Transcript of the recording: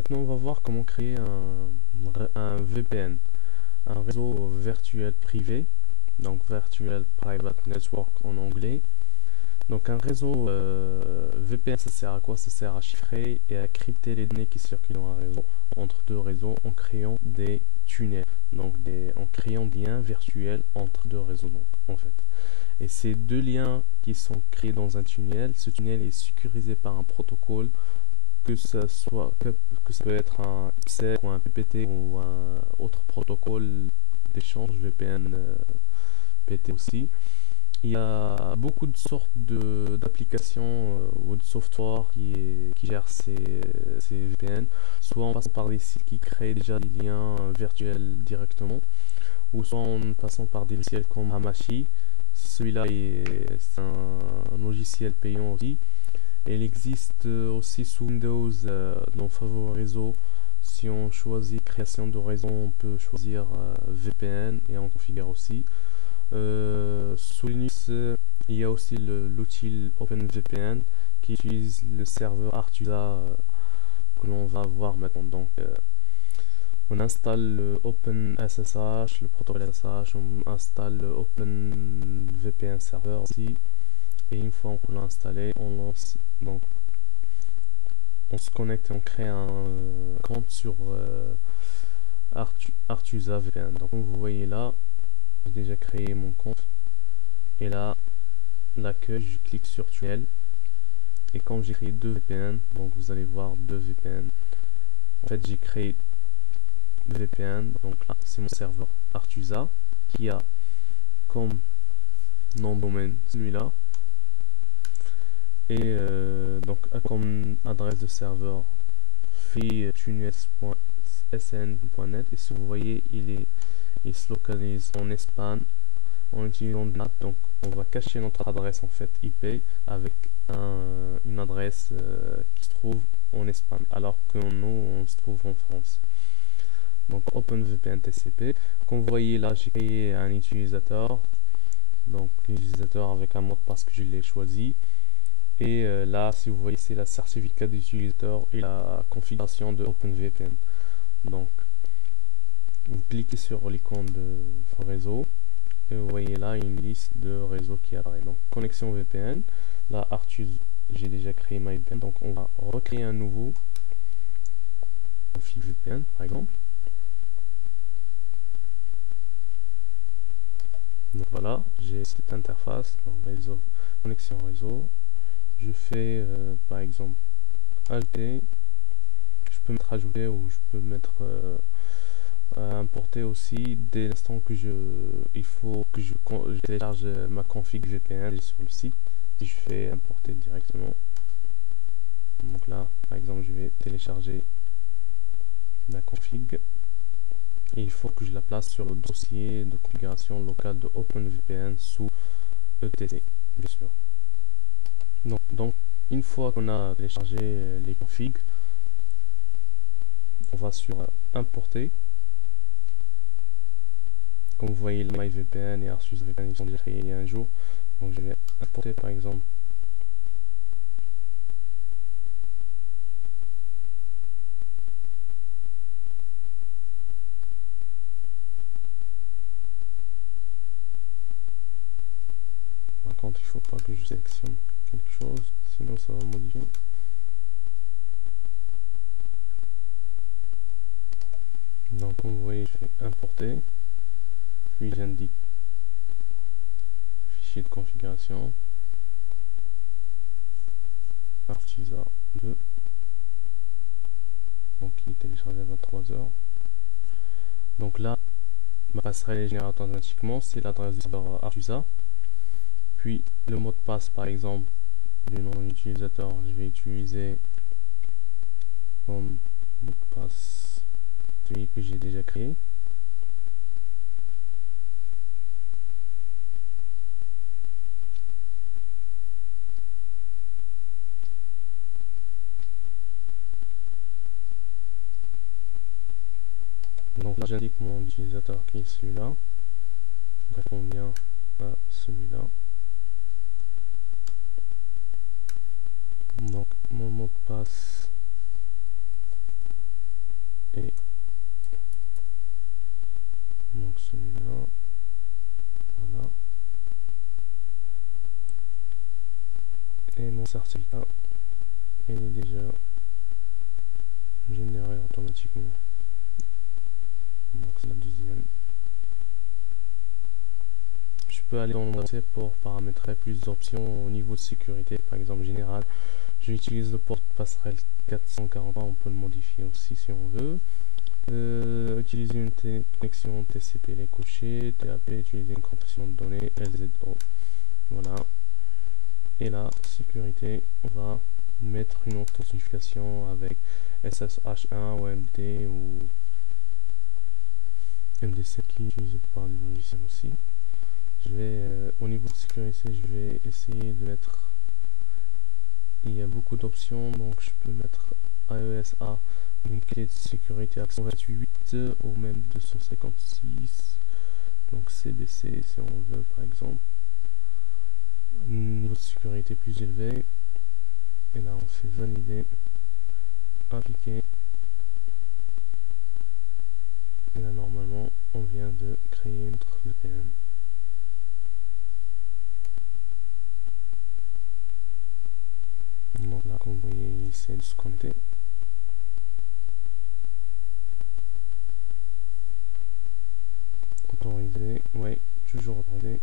Maintenant, on va voir comment créer un VPN, un réseau virtuel privé, donc Virtual Private Network en anglais. Donc un réseau VPN, ça sert à quoi? Ça sert à chiffrer et à crypter les données qui circulent dans un réseau, entre deux réseaux, en créant des tunnels, en créant des liens virtuels entre deux réseaux, donc, en fait. Et ces deux liens qui sont créés dans un tunnel, ce tunnel est sécurisé par un protocole, que ça peut être un IPsec ou un PPT ou un autre protocole d'échange VPN PT aussi. Il y a beaucoup de sortes d'applications ou de software qui gèrent ces VPN, soit en passant par des sites qui créent déjà des liens virtuels directement, ou soit en passant par des logiciels comme Hamachi. Celui-là c'est un logiciel payant aussi. Et il existe aussi sous Windows dans Favori Réseau. Si on choisit création de réseau, on peut choisir VPN et on configure aussi. Sous Linux, il y a aussi l'outil OpenVPN qui utilise le serveur Artusa que l'on va voir maintenant. On installe le OpenSSH, le protocole SSH, on installe le OpenVPN server aussi. Et une fois qu'on l'a installé, on se connecte et on crée un compte sur Artusa VPN. Donc comme vous voyez là, j'ai déjà créé mon compte. Et là, l'accueil, je clique sur tunnel. Et quand j'ai créé deux VPN, donc vous allez voir deux VPN. En fait, j'ai créé deux VPN. Donc là, c'est mon serveur Artusa qui a comme nom de domaine celui-là. Et donc comme adresse de serveur freetunnels.sn.net. Et si vous voyez, il se localise en Espagne en utilisant NAT. Donc on va cacher notre adresse en fait IP avec une adresse qui se trouve en Espagne, alors que nous on se trouve en France. Donc OpenVPN TCP. Comme vous voyez là, j'ai créé un utilisateur. Donc l'utilisateur avec un mot de passe que je l'ai choisi. Et là, si vous voyez, c'est la certificat d'utilisateur et la configuration de OpenVPN. Donc, vous cliquez sur l'icône de réseau et vous voyez là une liste de réseaux qui apparaît. Donc, connexion VPN. Là, Artus, j'ai déjà créé ma VPN. Donc, on va recréer un nouveau config VPN, par exemple. Donc, voilà, j'ai cette interface. Donc, réseau, connexion réseau. Je fais par exemple ajouter, je peux mettre ajouter ou je peux mettre importer aussi dès l'instant que il faut que je télécharge ma config VPN sur le site. Si je fais importer directement, donc là par exemple je vais télécharger la config et il faut que je la place sur le dossier de configuration locale de OpenVPN sous ETC bien sûr. Donc une fois qu'on a téléchargé les configs, on va sur importer. Comme vous voyez, MyVPN et Artus VPN ils sont déjà créés il y a un jour. Donc je vais importer par exemple par contre il faut pas que je sélectionne quelque chose, sinon ça va modifier. Donc comme vous voyez, je fais importer, puis j'indique fichier de configuration Artusa 2, donc il est téléchargé à 23h. Donc là, ma passerelle est générée automatiquement, c'est l'adresse du serveur Artusa. Puis le mot de passe par exemple du nom de l'utilisateur, je vais utiliser comme mot de passe celui que j'ai déjà créé. Donc là j'indique mon utilisateur qui est celui-là, répond bien à celui-là. Donc mon mot de passe certificat, il est déjà généré automatiquement. Donc c'est la deuxième. Je peux aller dans le dossier pour paramétrer plus d'options au niveau de sécurité, par exemple général. J'utilise le port passerelle 443, on peut le modifier aussi si on veut. Utiliser une connexion TCP les cochers, TAP, utiliser une compression de données, LZO. Voilà. Et là, sécurité, on va mettre une authentification avec SSH1 ou MD ou MD7 qui est utilisé par les logiciels aussi. Je vais, au niveau de sécurité, je vais essayer de mettre. Il y a beaucoup d'options, donc je peux mettre AES-A, une clé de sécurité à 128 ou même 256. Donc CDC si on veut par exemple. Un niveau de sécurité plus élevé. Et là on fait valider, appliquer. Et là normalement on vient de créer notre VPN. Donc là comme vous voyez il essaie de se connecter. Autorisé, ouais, toujours autorisé.